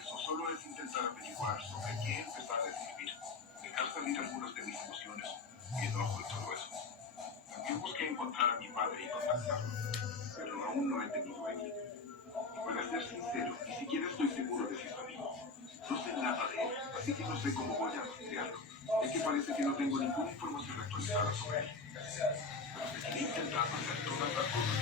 eso, solo es intentar averiguar sobre qué empezar a escribir, dejar salir algunas de mis emociones y enojo y todo eso. También busqué encontrar a mi padre y contactarlo, pero aún no he tenido éxito. Y para ser sincero, ni siquiera estoy seguro de si está vivo. No sé nada de él, así que no sé cómo voy a rastrearlo, ya que parece que no tengo ninguna información actualizada sobre él. Pero seguiré intentando hacer todas las cosas